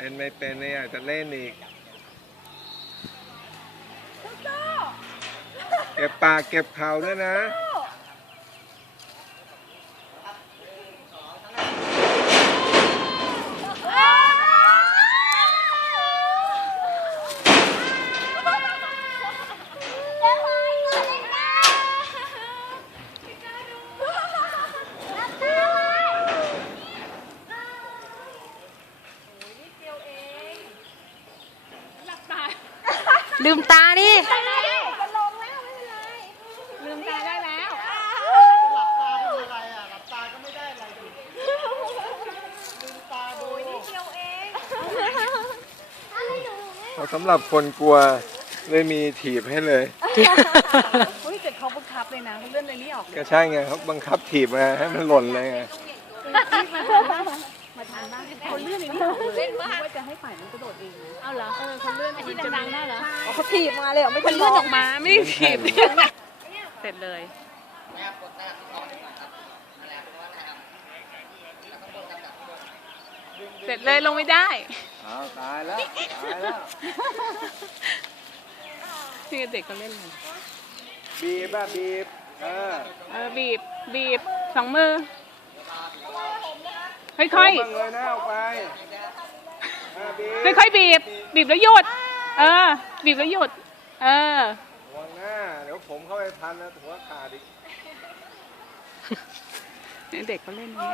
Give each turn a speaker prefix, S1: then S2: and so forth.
S1: ล่นไม่เป็น ไม่อยากจะเล่นอีก เก็บปากเก็บเขาด้วยนะ
S2: ลืมตาดิ
S3: ลืมตาได้แล้ว
S1: สำหรับคนกลัว เลยมีถีบให้เลยโ
S4: อ้ยเแต่เขาบังคับเลยนะเขาเลื่อนเลยนี่ออก
S1: ก็ใช่ไงเขาบังคับถีบมาให้มันหล่นเลยไง
S5: มเขาเลื่อนดเดีเ
S6: ล
S5: ยจะให้ฝ่ายนั้นกระโดดเองเอาเหรอเขาเลื่อนไป
S6: ที่ดังๆน่าเหรอเขาผีบมาเลยไม่
S7: เป็นเลื่อนออกมาไม่ได้ีบ เสร็จเลย เสร็จเลยลงไม่ได้
S1: อาตายแล้ว ตายแล้ว
S7: นี่เด็กก็เล่นเลย
S1: บีบบีบเ
S7: ออ บีบบีบสองมือค่อยๆ่อยค่อยค่อยบีบ บีบแล้วหยุด เออ บีบแล้วหยุด เออ
S1: หัวหน้าเดี๋ยวผมเข้าไปพันแล้วหัวขาดอ
S7: ีกเด็กก็เล่นนี้